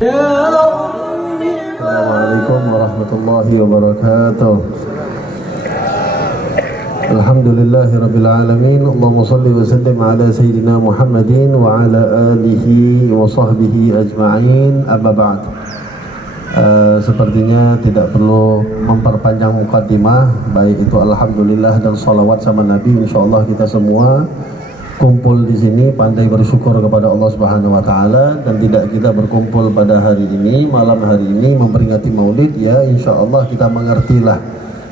Assalamualaikum warahmatullahi wabarakatuh. Alhamdulillahirabbil alamin. Allahumma shalli wa sallim ala sayyidina Muhammadin wa ala alihi wa sahbihi ajma'in. Amma ba'd. Sepertinya tidak perlu memperpanjang mukaddimah, baik itu alhamdulillah dan salawat sama Nabi. Insyaallah kita semua kumpul di sini pandai bersyukur kepada Allah Subhanahu wa taala, dan tidak kita berkumpul pada hari ini, malam hari ini memperingati Maulid, ya insyaallah kita mengertilah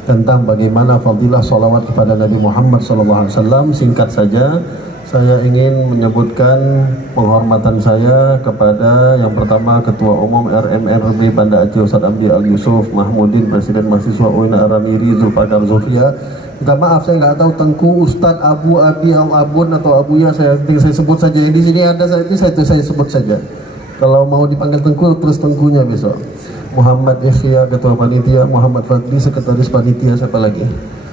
tentang bagaimana fadilah salawat kepada Nabi Muhammad SAW. Singkat saja, saya ingin menyebutkan penghormatan saya kepada yang pertama Ketua Umum RMRB Banda Aceh Ustadz Amdi Al Yusuf Mahmudin, Presiden Mahasiswa UIN Aramiri Zulfakar Zufia. Minta maaf, saya nggak tahu Tengku, Ustadz, Abu, Abi, Abun atau Abuya. Saya sebut saja. Di sini ada saya sebut saja. Kalau mau dipanggil Tengku, terus Tengkunya besok. Muhammad Ikhya, Ketua Panitia. Muhammad Fadli, Sekretaris Panitia. Siapa lagi?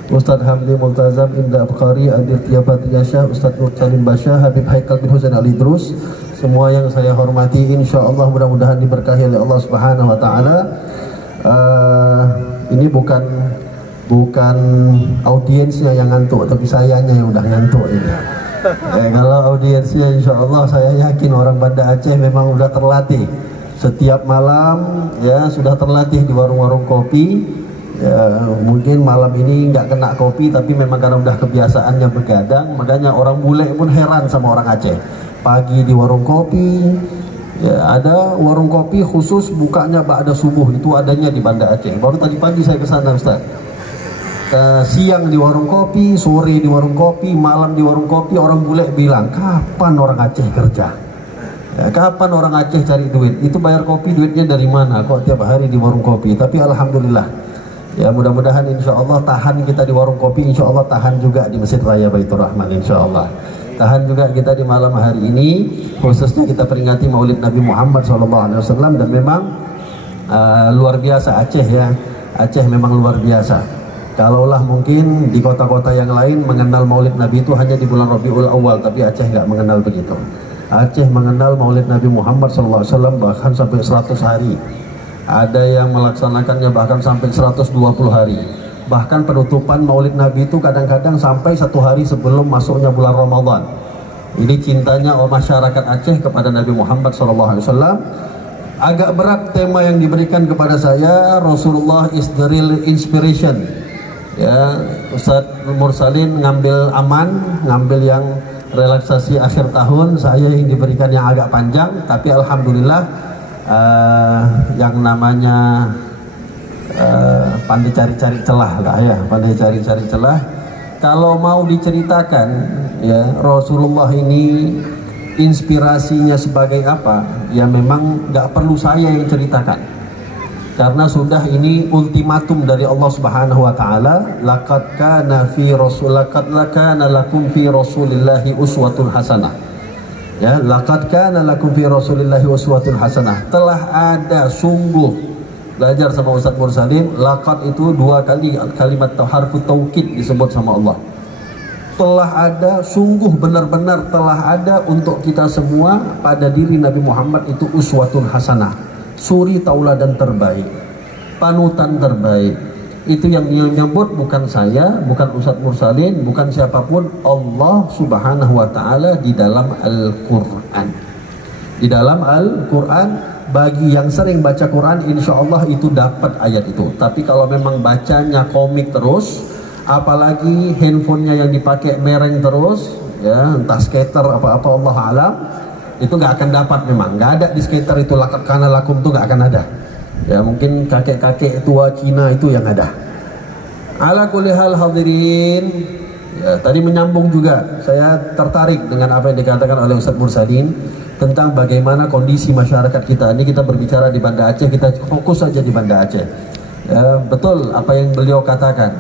Ustadz Hamdi Multazam, Indah Abqari, Adir Tiabatiyasya, Ustadz Nur Salim Basya, Habib Haikal bin Husain Ali Drus. Semua yang saya hormati, insya Allah mudah-mudahan diberkahi oleh Allah Subhanahu Wa Taala. Ini bukan audiensnya yang ngantuk, tapi sayanya yang udah ngantuk ini. Kalau audiensnya insya Allah saya yakin orang Banda Aceh memang udah terlatih. Setiap malam ya sudah terlatih di warung-warung kopi. Ya, mungkin malam ini nggak kena kopi, tapi memang karena udah kebiasaannya begadang, makanya orang bule pun heran sama orang Aceh. Pagi di warung kopi, ya ada warung kopi khusus bukanya ba'da subuh, itu adanya di Banda Aceh. Baru tadi pagi saya ke sana, Ustaz. Siang di warung kopi, sore di warung kopi, malam di warung kopi. Orang bule bilang, kapan orang Aceh kerja? Ya, kapan orang Aceh cari duit? Itu bayar kopi duitnya dari mana? Kok tiap hari di warung kopi? Tapi alhamdulillah, ya mudah-mudahan insya Allah tahan kita di warung kopi, insya Allah tahan juga di Masjid Raya Baitur Rahman, insya Allah tahan juga kita di malam hari ini, khususnya kita peringati Maulid Nabi Muhammad SAW. Dan memang luar biasa Aceh, ya Aceh memang luar biasa. Kalaulah mungkin di kota-kota yang lain mengenal Maulid Nabi itu hanya di bulan Rabiul Awal, tapi Aceh nggak mengenal begitu. Aceh mengenal Maulid Nabi Muhammad SAW bahkan sampai 100 hari. Ada yang melaksanakannya bahkan sampai 120 hari. Bahkan penutupan Maulid Nabi itu kadang-kadang sampai 1 hari sebelum masuknya bulan Ramadan. Ini cintanya masyarakat Aceh kepada Nabi Muhammad SAW. Agak berat tema yang diberikan kepada saya. Rasulullah is the real inspiration. Ya, Ustadz Mursalin ngambil aman, ngambil yang relaksasi akhir tahun. Saya yang diberikan yang agak panjang, tapi alhamdulillah yang namanya pandai cari-cari celah lah, ya pandai cari-cari celah. Kalau mau diceritakan, ya Rasulullah ini inspirasinya sebagai apa, ya memang nggak perlu saya yang ceritakan. Karena sudah ini ultimatum dari Allah Subhanahu wa taala, laqad kana lakum fi Rasulillahi uswatun hasanah. Ya, laqad kana lakum fi Rasulillahi uswatun hasanah. Telah ada sungguh, belajar sama Ustadz Mursalim, laqad itu 2 kali kalimat harfu taukid disebut sama Allah. Telah ada, sungguh benar-benar telah ada untuk kita semua pada diri Nabi Muhammad itu uswatun hasanah. Suri tauladan terbaik, panutan terbaik. Itu yang menyebut bukan saya, bukan Ustadz Mursalin, bukan siapapun, Allah Subhanahu wa taala di dalam Al-Qur'an. Di dalam Al-Qur'an, bagi yang sering baca Quran insya Allah itu dapat ayat itu. Tapi kalau memang bacanya komik terus, apalagi handphonenya yang dipakai mereng terus, ya entah skater apa-apa Allah alam, itu nggak akan dapat. Memang nggak ada di skater itu, laqad kana lakum tuh nggak akan ada. Ya mungkin kakek-kakek tua Cina itu yang ada. Ala kulli hal hadirin, ya, tadi menyambung juga, saya tertarik dengan apa yang dikatakan oleh Ustadz Mursalin tentang bagaimana kondisi masyarakat kita. Ini kita berbicara di Banda Aceh, kita fokus saja di Banda Aceh. Ya, betul apa yang beliau katakan.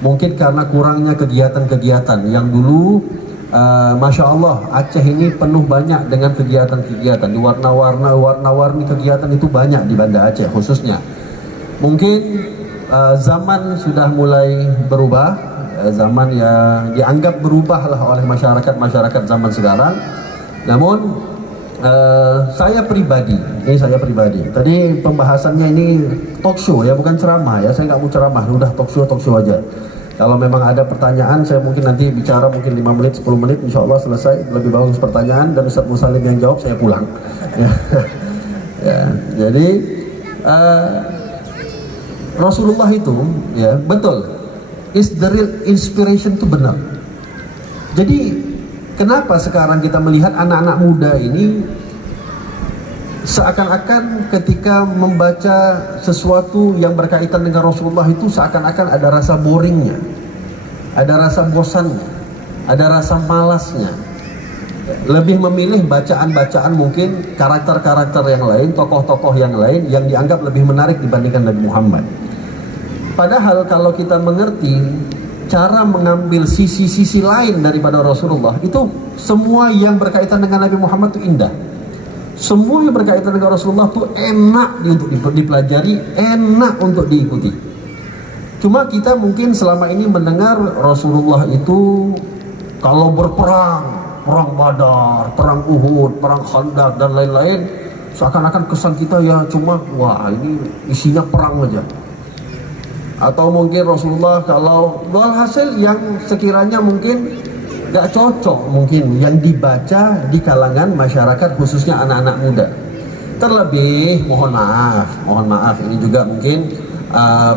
Mungkin karena kurangnya kegiatan-kegiatan yang dulu, Masya Allah, Aceh ini penuh banyak dengan kegiatan-kegiatan. Di warna-warni kegiatan itu banyak di Banda Aceh khususnya. Mungkin zaman sudah mulai berubah, zaman ya dianggap berubah lah oleh masyarakat zaman sekarang. Namun saya pribadi, tadi pembahasannya ini talk show ya, bukan ceramah ya, saya nggak mau ceramah, udah talk show aja. Kalau memang ada pertanyaan, saya mungkin nanti bicara mungkin 5 menit, 10 menit, insya Allah selesai, lebih bagus pertanyaan, dan Ustaz Musalim yang jawab, saya pulang. Ya, ya. Jadi Rasulullah itu, ya betul, is the real inspiration, itu benar. Jadi kenapa sekarang kita melihat anak-anak muda ini seakan-akan ketika membaca sesuatu yang berkaitan dengan Rasulullah itu seakan-akan ada rasa boringnya, ada rasa bosannya, ada rasa malasnya. Lebih memilih bacaan-bacaan mungkin karakter-karakter yang lain, tokoh-tokoh yang lain yang dianggap lebih menarik dibandingkan Nabi Muhammad. Padahal kalau kita mengerti cara mengambil sisi-sisi lain daripada Rasulullah, itu semua yang berkaitan dengan Nabi Muhammad itu indah. Semua yang berkaitan dengan Rasulullah itu enak untuk dipelajari, enak untuk diikuti. Cuma kita mungkin selama ini mendengar Rasulullah itu kalau berperang, perang Badar, perang Uhud, perang Khandaq dan lain-lain, seakan-akan kesan kita ya cuma wah ini isinya perang aja. Atau mungkin Rasulullah kalau walhasil yang sekiranya mungkin gak cocok mungkin yang dibaca di kalangan masyarakat khususnya anak-anak muda. Terlebih mohon maaf ini juga mungkin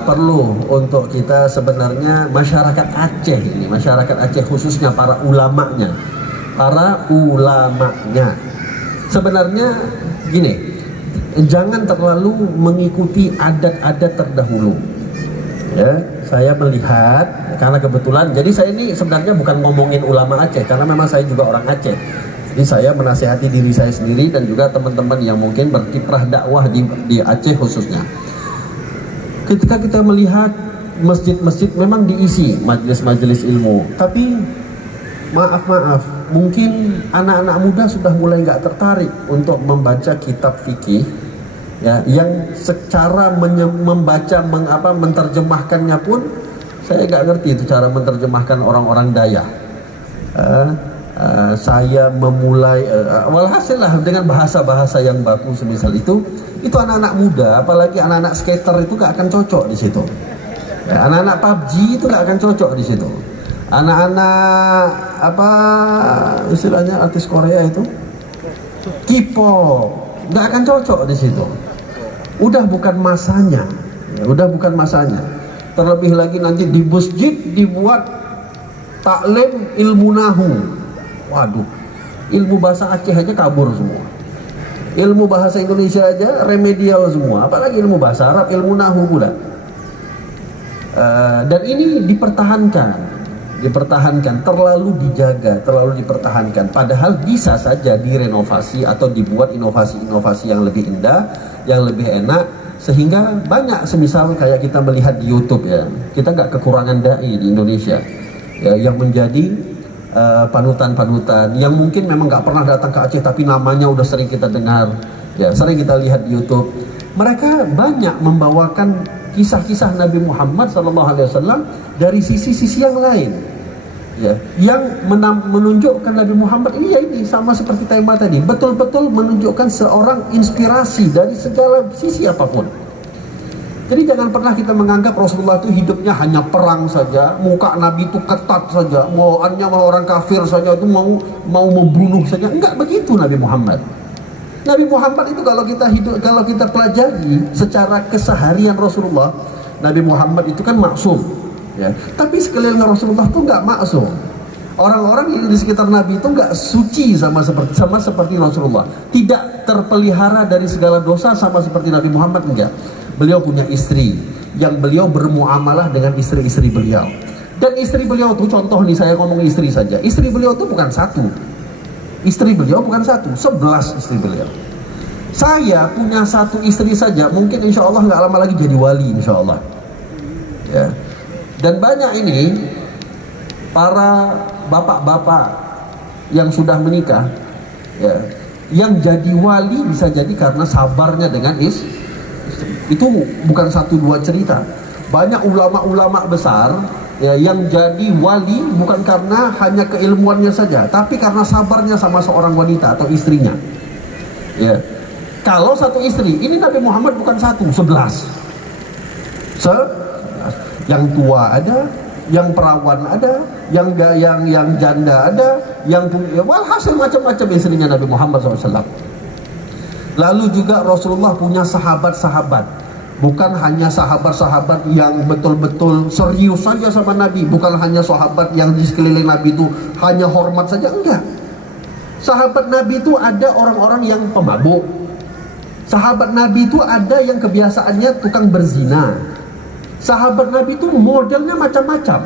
perlu untuk kita sebenarnya masyarakat Aceh ini, masyarakat Aceh khususnya para ulamanya sebenarnya gini, jangan terlalu mengikuti adat-adat terdahulu. Ya, saya melihat karena kebetulan, jadi saya ini sebenarnya bukan ngomongin ulama Aceh karena memang saya juga orang Aceh. Jadi saya menasihati diri saya sendiri dan juga teman-teman yang mungkin berkiprah dakwah di Aceh khususnya. Ketika kita melihat masjid-masjid memang diisi majelis-majelis ilmu, tapi maaf, mungkin anak-anak muda sudah mulai nggak tertarik untuk membaca kitab fikih. Ya, yang secara membaca menerjemahkannya pun saya nggak ngerti itu cara menerjemahkan orang-orang Dayak. Saya memulai walhasil lah dengan bahasa-bahasa yang baku semisal itu anak-anak muda, apalagi anak-anak skater itu nggak akan cocok di situ. Ya, anak-anak PUBG itu nggak akan cocok di situ. Anak-anak apa istilahnya artis Korea itu K-pop nggak akan cocok di situ. Udah bukan masanya, Terlebih lagi nanti di masjid dibuat taklim ilmu nahu. Waduh, ilmu bahasa Aceh aja kabur semua. Ilmu bahasa Indonesia aja remedial semua, apalagi ilmu bahasa Arab, ilmu nahu pula. Dan ini dipertahankan, terlalu dijaga, terlalu dipertahankan. Padahal bisa saja direnovasi atau dibuat inovasi-inovasi yang lebih indah, yang lebih enak, sehingga banyak semisal kayak kita melihat di YouTube ya, kita nggak kekurangan dai di Indonesia ya, yang menjadi panutan-panutan yang mungkin memang nggak pernah datang ke Aceh tapi namanya udah sering kita dengar ya, sering kita lihat di YouTube. Mereka banyak membawakan kisah-kisah Nabi Muhammad SAW dari sisi-sisi yang lain ya, yang menunjukkan Nabi Muhammad ini ya ini sama seperti tema tadi, betul-betul menunjukkan seorang inspirasi dari segala sisi apapun. Jadi jangan pernah kita menganggap Rasulullah itu hidupnya hanya perang saja, muka Nabi itu ketat saja, bawaannya mau orang kafir saja itu mau membunuh saja. Enggak begitu Nabi Muhammad. Nabi Muhammad itu kalau kita pelajari secara keseharian Rasulullah, Nabi Muhammad itu kan maksum. Ya. Tapi sekeliling Rasulullah itu nggak maksum. Orang-orang yang di sekitar Nabi itu nggak suci sama seperti Rasulullah. Tidak terpelihara dari segala dosa sama seperti Nabi Muhammad, enggak. Beliau punya istri yang beliau bermuamalah dengan istri-istri beliau. Dan istri beliau itu, contoh nih saya ngomong istri saja. Istri beliau itu bukan satu. 11 istri beliau. Saya punya satu istri saja, mungkin insya Allah nggak lama lagi jadi wali, insya Allah. Ya. Dan banyak ini para bapak-bapak yang sudah menikah, ya, yang jadi wali bisa jadi karena sabarnya dengan istri. Itu bukan 1-2 cerita. Banyak ulama-ulama besar ya, yang jadi wali bukan karena hanya keilmuannya saja, tapi karena sabarnya sama seorang wanita atau istrinya. Ya, kalau satu istri, ini Nabi Muhammad bukan satu, 11. Yang tua ada, yang perawan ada, yang janda ada, yang punya, walhasil macam-macam istrinya Nabi Muhammad SAW. Lalu juga Rasulullah punya sahabat-sahabat, bukan hanya sahabat-sahabat yang betul-betul serius saja sama Nabi, bukan hanya sahabat yang di sekeliling Nabi itu hanya hormat saja, enggak. Sahabat Nabi itu ada orang-orang yang pemabuk. Sahabat Nabi itu ada yang kebiasaannya tukang berzina. Sahabat Nabi itu modelnya macam-macam.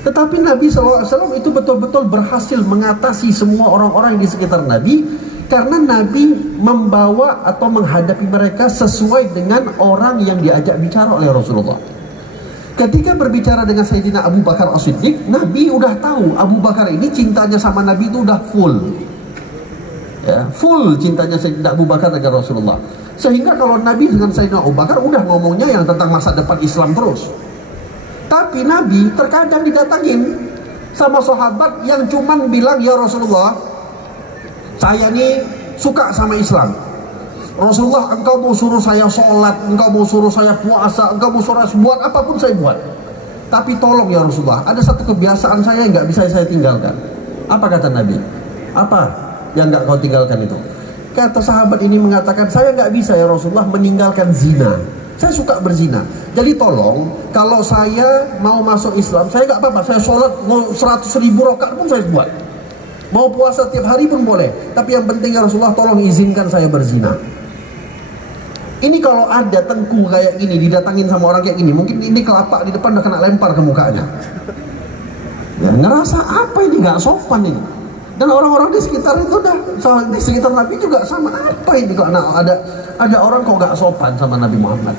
Tetapi Nabi SAW itu betul-betul berhasil mengatasi semua orang-orang di sekitar Nabi, karena Nabi membawa atau menghadapi mereka sesuai dengan orang yang diajak bicara oleh Rasulullah. Ketika berbicara dengan Sayyidina Abu Bakar As-Siddiq, Nabi udah tahu Abu Bakar ini cintanya sama Nabi itu udah full. Ya, full cintanya Sayyidina Abu Bakar dengan Rasulullah. Sehingga kalau Nabi dengan Sayyidina Abu Bakar udah ngomongnya yang tentang masa depan Islam terus. Tapi Nabi terkadang didatangin sama sahabat yang cuman bilang, ya Rasulullah, saya ini suka sama Islam. Rasulullah, engkau mau suruh saya sholat, engkau mau suruh saya puasa, engkau mau suruh saya buat apapun saya buat. Tapi tolong ya Rasulullah, ada satu kebiasaan saya yang nggak bisa saya tinggalkan. Apa kata Nabi? Apa yang nggak kau tinggalkan itu? Kata sahabat ini mengatakan, saya nggak bisa ya Rasulullah meninggalkan zina. Saya suka berzina. Jadi tolong, kalau saya mau masuk Islam, saya nggak apa-apa. Saya sholat mau 100.000 rakaat pun saya buat. Mau puasa tiap hari pun boleh. Tapi yang penting ya Rasulullah, tolong izinkan saya berzina. Ini kalau ada tengku kayak gini, didatangin sama orang kayak gini, mungkin ini kelapak di depan udah kena lempar ke mukanya. Ya, ngerasa apa ini nggak sopan ini. Dan orang-orang di sekitar itu di sekitar Nabi juga sama, apa ini kok ada orang kok nggak sopan sama Nabi Muhammad.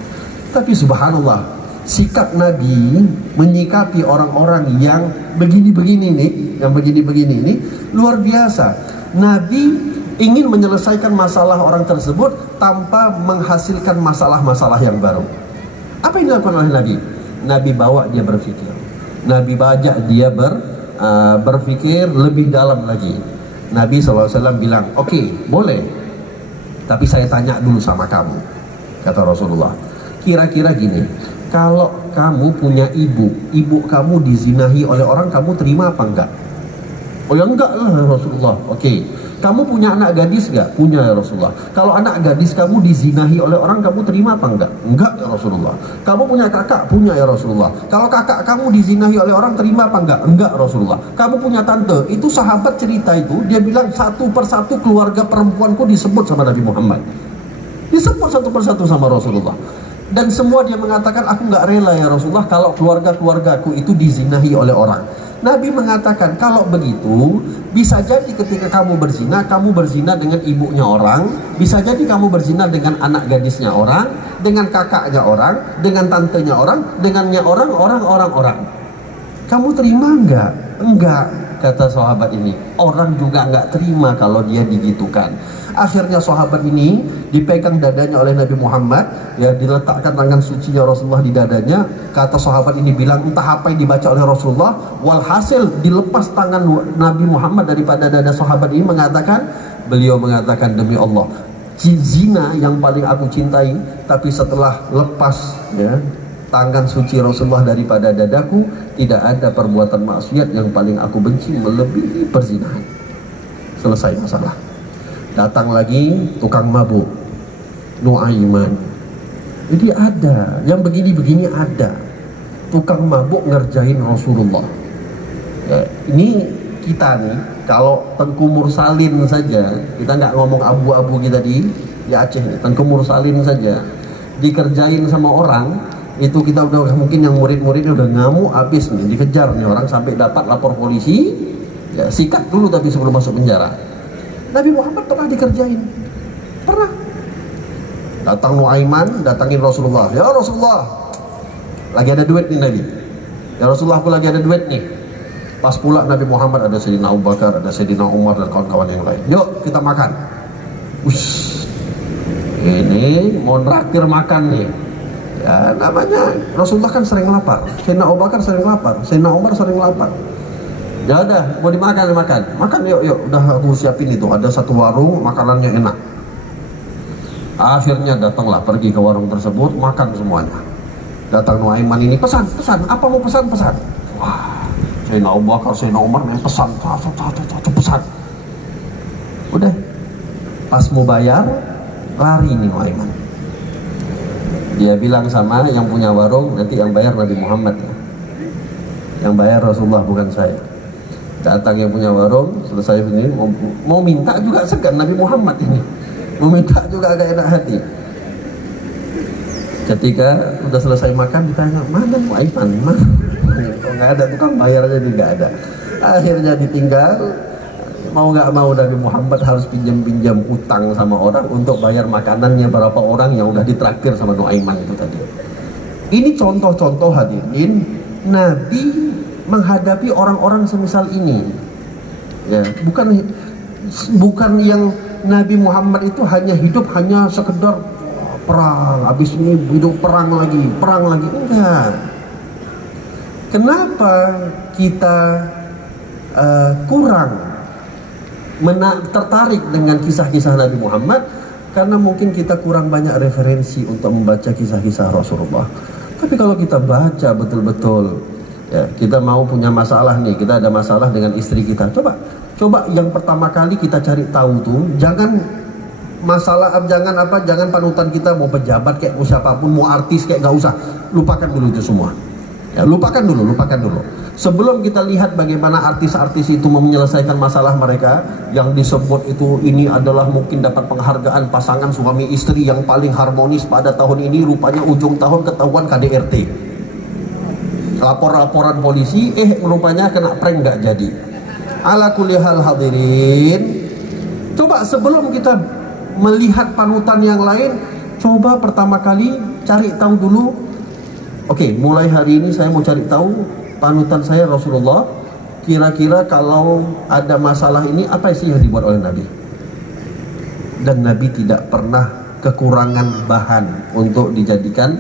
Tapi subhanallah, sikap Nabi menyikapi orang-orang yang begini-begini nih, yang begini-begini ini luar biasa. Nabi ingin menyelesaikan masalah orang tersebut tanpa menghasilkan masalah-masalah yang baru. Apa yang dilakukan oleh Nabi? Nabi bawa dia berpikir. Nabi bajak dia berpikir lebih dalam lagi. Nabi SAW bilang, oke, boleh, tapi saya tanya dulu sama kamu. Kata Rasulullah, kira-kira gini, kalau kamu punya ibu kamu dizinahi oleh orang, kamu terima apa enggak? Oh ya enggak lah Rasulullah. Oke. Kamu punya anak gadis enggak? Punya ya Rasulullah. Kalau anak gadis kamu dizinahi oleh orang, kamu terima apa enggak? Enggak ya Rasulullah. Kamu punya kakak? Punya ya Rasulullah. Kalau kakak kamu dizinahi oleh orang, terima apa enggak? Enggak Rasulullah. Kamu punya tante? Itu sahabat cerita itu, dia bilang satu persatu keluarga perempuanku disebut sama Nabi Muhammad. Disebut satu persatu sama Rasulullah. Dan semua dia mengatakan, aku enggak rela ya Rasulullah kalau keluarga-keluargaku itu dizinahi oleh orang. Nabi mengatakan, kalau begitu bisa jadi ketika kamu berzina dengan ibunya orang, bisa jadi kamu berzina dengan anak gadisnya orang, dengan kakaknya orang, dengan tantenya orang, dengannya orang. Kamu terima enggak? Enggak, kata sahabat ini. Orang juga enggak terima kalau dia digitukan. Akhirnya sahabat ini dipegang dadanya oleh Nabi Muhammad, ya, diletakkan tangan sucinya Rasulullah di dadanya. Kata sahabat ini bilang, entah apa yang dibaca oleh Rasulullah, walhasil dilepas tangan Nabi Muhammad daripada dada sahabat ini, beliau mengatakan, demi Allah, zina yang paling aku cintai, tapi setelah lepas ya tangan suci Rasulullah daripada dadaku, tidak ada perbuatan maksiat yang paling aku benci melebihi perzinahan. Selesai masalah. Datang lagi tukang mabuk, Nuaiman. Jadi ada yang begini-begini, ada tukang mabuk ngerjain Rasulullah. Ya, ini kita nih, kalau Tengku Mursalin saja, kita nggak ngomong abu-abu kita di Aceh nih, Tengku Mursalin saja dikerjain sama orang, itu kita udah mungkin yang murid-muridnya udah ngamuk habis nih, dikejar nih orang sampai dapat lapor polisi, ya sikat dulu tapi sebelum masuk penjara. Nabi Muhammad pernah dikerjain, pernah. Datang Nuaiman, datangin Rasulullah. Ya Rasulullah, lagi ada duit nih Nabi. Ya Rasulullah, aku lagi ada duit nih. Pas pula Nabi Muhammad ada Sayyidina Abu Bakar, ada Sayyidina Umar dan kawan-kawan yang lain. Yuk kita makan. Ush, ini mau traktir makan nih. Ya namanya Rasulullah kan sering lapar. Sayyidina Abu Bakar sering lapar, Sayyidina Umar sering lapar. Ya udah, mau dimakan, makan yuk, udah aku siapin itu, ada satu warung makanannya enak. Akhirnya datanglah, pergi ke warung tersebut, makan semuanya. Datang Nuaiman ini, pesan, apa mau pesan? Wah, Sayyidina Abu Bakar, Sayyidina Umar main pesan. Udah, pas mau bayar, lari nih Nuaiman. Dia bilang sama yang punya warung, nanti yang bayar Nabi Muhammad ya. Yang bayar Rasulullah, bukan saya. Datang yang punya warung, selesai begini, mau minta juga segan Nabi Muhammad ini. Mau minta juga agak enak hati. Ketika udah selesai makan, ditanya, mana Nuaiman? Nggak ada, tukang bayar aja nggak ada. Akhirnya ditinggal, mau nggak mau Nabi Muhammad harus pinjam utang sama orang untuk bayar makanannya berapa orang yang udah ditraktir sama Nuaiman itu tadi. Ini contoh-contoh hadirin, Nabi menghadapi orang-orang semisal ini. Ya, bukan yang Nabi Muhammad itu hanya hidup hanya sekedar perang, habis ini hidup perang lagi, enggak. Kenapa kita kurang tertarik dengan kisah-kisah Nabi Muhammad? Karena mungkin kita kurang banyak referensi untuk membaca kisah-kisah Rasulullah. Tapi kalau kita baca betul-betul, ya, kita mau punya masalah nih, kita ada masalah dengan istri kita, coba yang pertama kali kita cari tahu tuh, jangan panutan kita mau pejabat kayak mau siapapun, mau artis kayak, gak usah, lupakan dulu itu semua. Ya, lupakan dulu. Sebelum kita lihat bagaimana artis-artis itu menyelesaikan masalah mereka, yang disebut itu ini adalah mungkin dapat penghargaan pasangan suami istri yang paling harmonis pada tahun ini, rupanya ujung tahun ketahuan KDRT. Laporan polisi, rupanya kena prank, gak jadi. Ala kulli hal hadirin, coba sebelum kita melihat panutan yang lain, coba pertama kali cari tahu dulu. Oke, mulai hari ini saya mau cari tahu panutan saya Rasulullah. Kira-kira kalau ada masalah ini, apa sih yang dibuat oleh Nabi? Dan Nabi tidak pernah kekurangan bahan untuk dijadikan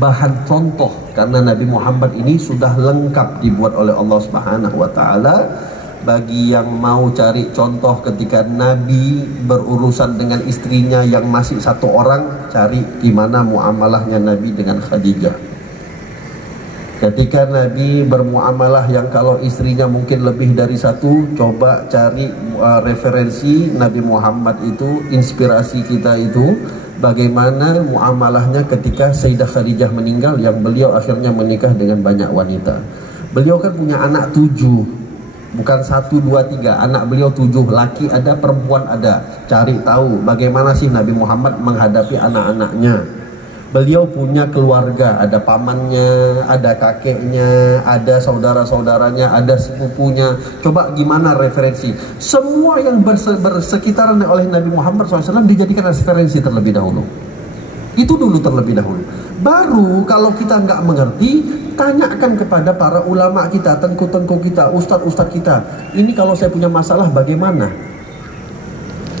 bahan contoh, karena Nabi Muhammad ini sudah lengkap dibuat oleh Allah Subhanahu wa taala. Bagi yang mau cari contoh ketika Nabi berurusan dengan istrinya yang masih satu orang, cari gimana muamalahnya Nabi dengan Khadijah. Ketika Nabi bermuamalah yang kalau istrinya mungkin lebih dari satu, coba cari referensi Nabi Muhammad itu, inspirasi kita itu, bagaimana muamalahnya ketika Sayyidah Khadijah meninggal, yang beliau akhirnya menikah dengan banyak wanita. Beliau kan punya anak 7, bukan 1, 2, 3, anak beliau 7, laki ada, perempuan ada. Cari tahu bagaimana sih Nabi Muhammad menghadapi anak-anaknya. Beliau punya keluarga, ada pamannya, ada kakeknya, ada saudara-saudaranya, ada sepupunya. Coba gimana referensi. Semua yang bersekitaran oleh Nabi Muhammad SAW dijadikan referensi terlebih dahulu. Itu dulu terlebih dahulu. Baru kalau kita nggak mengerti, tanyakan kepada para ulama kita, tengku-tengku kita, ustadz-ustadz kita. Ini kalau saya punya masalah bagaimana?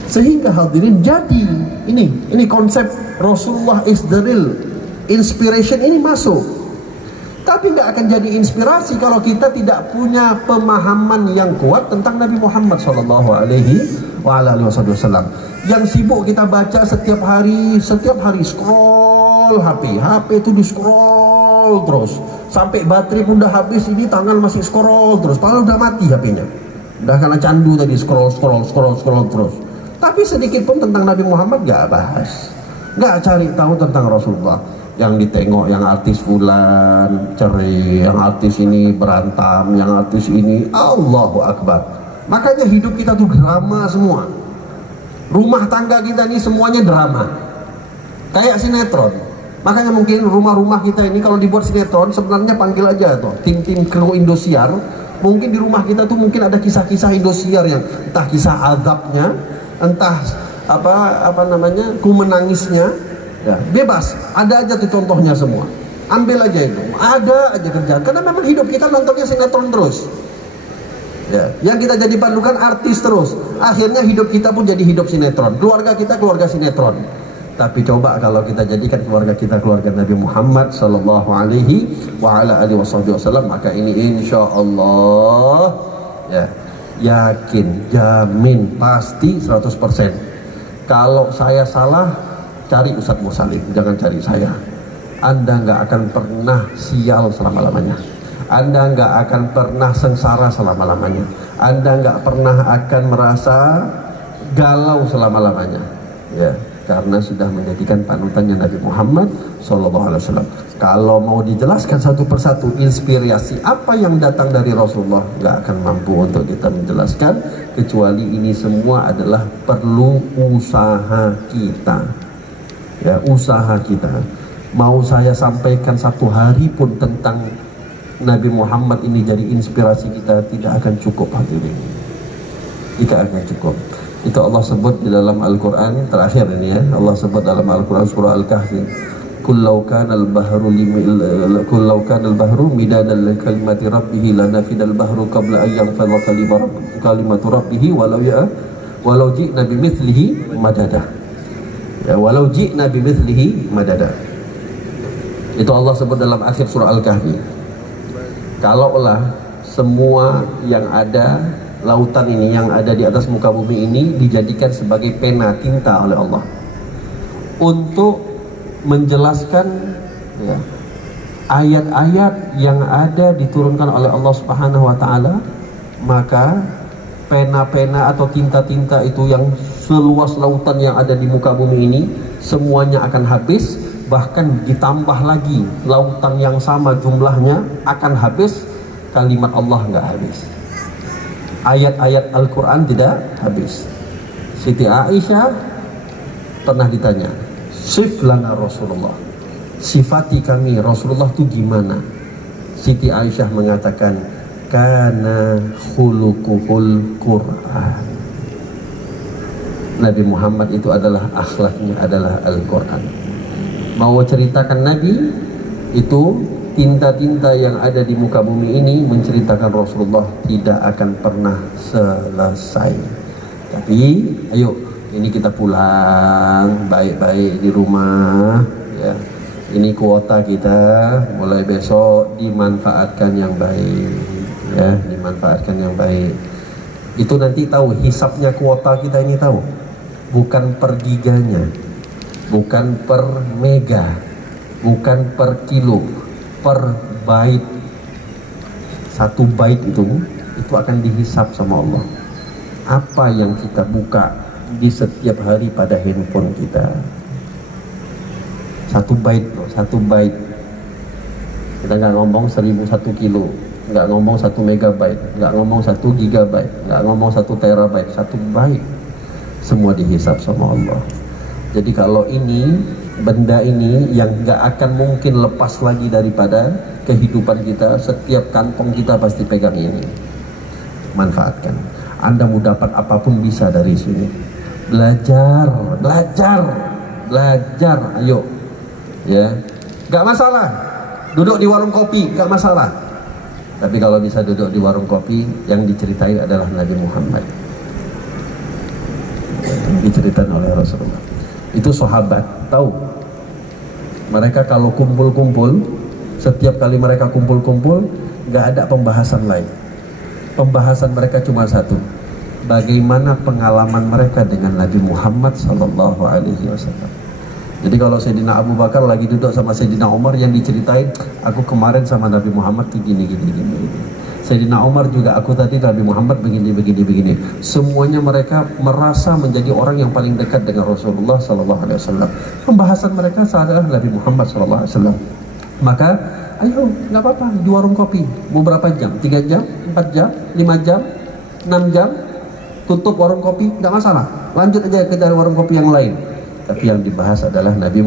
Sehingga hadirin, jadi ini konsep Rasulullah is the real inspiration ini masuk. Tapi nggak akan jadi inspirasi kalau kita tidak punya pemahaman yang kuat tentang Nabi Muhammad Sallallahu Alaihi Wasallam. Yang sibuk kita baca setiap hari scroll HP itu di scroll terus sampai baterai pun udah habis, ini tangan masih scroll terus, padahal udah mati HP-nya, udah karena candu tadi scroll terus. Tapi sedikit pun tentang Nabi Muhammad gak bahas, gak cari tahu tentang Rasulullah. Yang ditengok yang artis fulan cerai, yang artis ini berantam, yang artis ini, Allahu Akbar. Makanya hidup kita tuh drama semua. Rumah tangga kita ini semuanya drama, kayak sinetron. Makanya mungkin rumah-rumah kita ini kalau dibuat sinetron, sebenarnya panggil aja tuh tim kru Indosiar. Mungkin di rumah kita tuh mungkin ada kisah-kisah Indosiar yang entah kisah azabnya, entah ku menangisnya, ya bebas, ada aja tuh contohnya semua. Ambil aja itu, ada aja kerjaan. Karena memang hidup kita nontonnya sinetron terus. Ya, yang kita jadi padukan artis terus. Akhirnya hidup kita pun jadi hidup sinetron. Keluarga kita keluarga sinetron. Tapi coba kalau kita jadikan keluarga kita keluarga Nabi Muhammad Sallallahu Alaihi Wasallam, maka ini insya Allah ya, yakin, jamin, pasti 100%. Kalau saya salah, cari Ustadz Mursalim, jangan cari saya. Anda nggak akan pernah sial selama-lamanya. Anda nggak akan pernah sengsara selama-lamanya. Anda nggak pernah akan merasa galau selama-lamanya, ya, karena sudah menjadikan panutannya Nabi Muhammad SAW. Kalau mau dijelaskan satu persatu inspirasi apa yang datang dari Rasulullah, nggak akan mampu untuk kita menjelaskan, kecuali ini semua adalah perlu usaha kita, ya, usaha kita. Mau saya sampaikan satu hari pun tentang Nabi Muhammad ini jadi inspirasi kita, tidak akan cukup hadirin, tidak akan cukup. Itu Allah sebut di dalam Al-Quran terakhir ini, ya, Allah sebut dalam Al-Quran surah Al-Kahfi, kullau kana al-bahru midadan li kalimati rabbih lanafidal bahru qabla an yanfadha kalimatu rabbih walau ji'na bimithlihi madada, ya, walau ji'na bimithlihi madada. Itu Allah sebut dalam akhir surah Al-Kahfi. Kalaulah semua yang ada, lautan ini yang ada di atas muka bumi ini dijadikan sebagai pena tinta oleh Allah untuk menjelaskan, ya, ayat-ayat yang ada diturunkan oleh Allah Subhanahu wa taala, maka pena-pena atau tinta-tinta itu yang seluas lautan yang ada di muka bumi ini semuanya akan habis. Bahkan ditambah lagi lautan yang sama jumlahnya akan habis, kalimat Allah nggak habis, ayat-ayat Al-Quran tidak habis. Siti Aisyah pernah ditanya, sif lana Rasulullah, sifati kami Rasulullah itu gimana? Siti Aisyah mengatakan, kana khuluquhul Quran. Nabi Muhammad itu adalah akhlaknya adalah Al-Quran. Mau ceritakan Nabi itu, tinta-tinta yang ada di muka bumi ini menceritakan Rasulullah tidak akan pernah selesai. Tapi ayo, ini kita pulang baik-baik di rumah, ya. Ini kuota kita, mulai besok dimanfaatkan yang baik, ya, dimanfaatkan yang baik. Itu nanti tahu hisapnya kuota kita ini, tahu, bukan per giganya, bukan per mega, bukan per kilo, per bait. Satu bait itu akan dihisap sama Allah. Apa yang kita buka di setiap hari pada handphone kita, satu bait, satu bait. Kita nggak ngomong 1001 kilo, nggak ngomong 1 megabyte, nggak ngomong 1 gigabyte, nggak ngomong 1 terabyte, satu bait, semua dihisap sama Allah. Jadi kalau ini, benda ini yang gak akan mungkin lepas lagi daripada kehidupan kita, setiap kantong kita pasti pegang ini. Manfaatkan. Anda mau dapat apapun bisa dari sini. Belajar, belajar, belajar, ayo. Ya, gak masalah. Duduk di warung kopi, gak masalah. Tapi kalau bisa duduk di warung kopi, yang diceritain adalah Nabi Muhammad. Yang diceritain oleh Rasulullah. Itu sahabat tahu, mereka kalau kumpul-kumpul, setiap kali mereka kumpul-kumpul nggak ada pembahasan lain. Pembahasan mereka cuma satu, bagaimana pengalaman mereka dengan Nabi Muhammad SAW. Jadi kalau Sayyidina Abu Bakar lagi duduk sama Sayyidina Umar, yang diceritain, aku kemarin sama Nabi Muhammad tuh gini. Sayyidina Umar juga, aku tadi Nabi Muhammad begini. Semuanya mereka merasa menjadi orang yang paling dekat dengan Rasulullah SAW. Pembahasan mereka adalah Nabi Muhammad SAW. Maka ayo, nggak apa-apa, di warung kopi. Mau berapa jam? 3 jam? 4 jam? 5 jam? 6 jam? Tutup warung kopi, nggak masalah. Lanjut aja ke warung kopi yang lain. Tapi yang dibahas adalah Nabi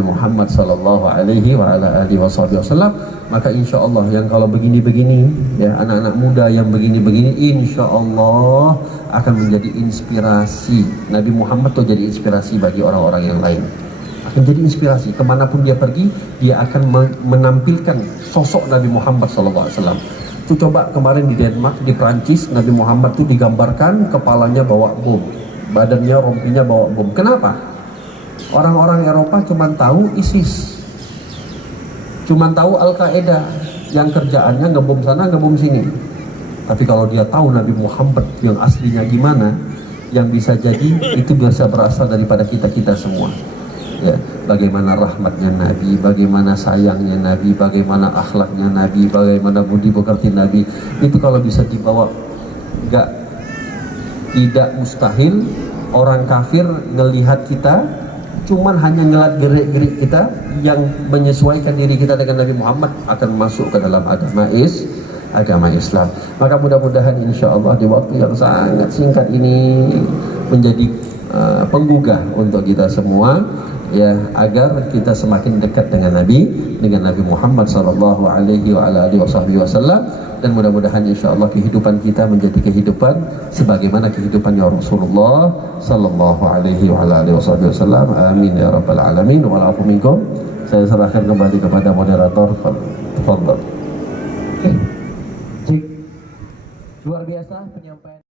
Muhammad sallallahu alaihi wa ala alihi wasallam. Maka insya Allah yang kalau begini-begini, ya, anak-anak muda yang begini-begini, insya Allah akan menjadi inspirasi. Nabi Muhammad tuh jadi inspirasi bagi orang-orang yang lain. Akan jadi inspirasi, kemanapun dia pergi, dia akan menampilkan sosok Nabi Muhammad sallallahu alaihi wasallam. Itu coba kemarin di Denmark, di Prancis, Nabi Muhammad tuh digambarkan kepalanya bawa bom, badannya, rompinya bawa bom. Kenapa? Orang-orang Eropa cuma tahu ISIS, cuma tahu Al-Qaeda yang kerjaannya ngebom sana ngebom sini. Tapi kalau dia tahu Nabi Muhammad yang aslinya gimana, yang bisa jadi itu bisa berasal daripada kita semua. Ya, bagaimana rahmatnya Nabi, bagaimana sayangnya Nabi, bagaimana akhlaknya Nabi, bagaimana budi pekerti Nabi, itu kalau bisa dibawa, tidak mustahil orang kafir ngelihat kita cuman hanya ngelihat gerik-gerik kita yang menyesuaikan diri kita dengan Nabi Muhammad akan masuk ke dalam agama Islam. Maka mudah-mudahan insya Allah di waktu yang sangat singkat ini menjadi penggugah untuk kita semua, ya, agar kita semakin dekat dengan Nabi Muhammad sallallahu alaihi wasallam, dan mudah-mudahan insyaallah kehidupan kita menjadi kehidupan sebagaimana kehidupannya Rasulullah sallallahu alaihi wasallam. Amin ya rabbal alamin. Wal afu minkum. Saya serahkan kembali kepada moderator. Tafadhol. Luar biasa penyampaian